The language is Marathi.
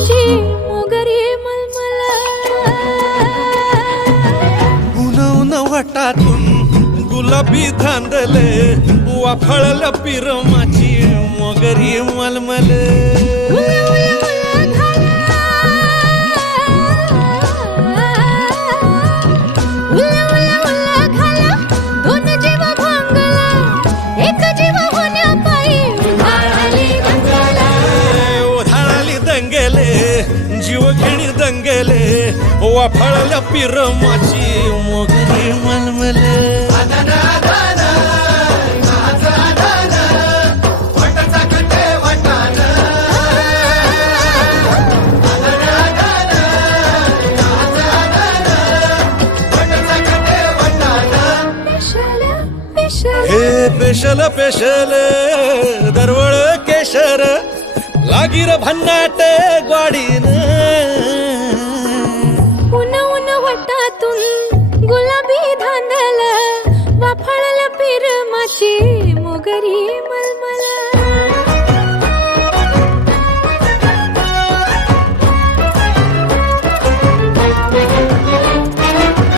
माझी मोगरी मलमल उन उन वाटातून गुलाबी धांदले वाफळल्या पिरमाची मोगरी मलमल जीव घेणी दंगेले वाफळल्या पिरमाची मोगरी मलमल हे पेशल पेशल दरवळ केशर लागीर भन्नाट ग्वाडीन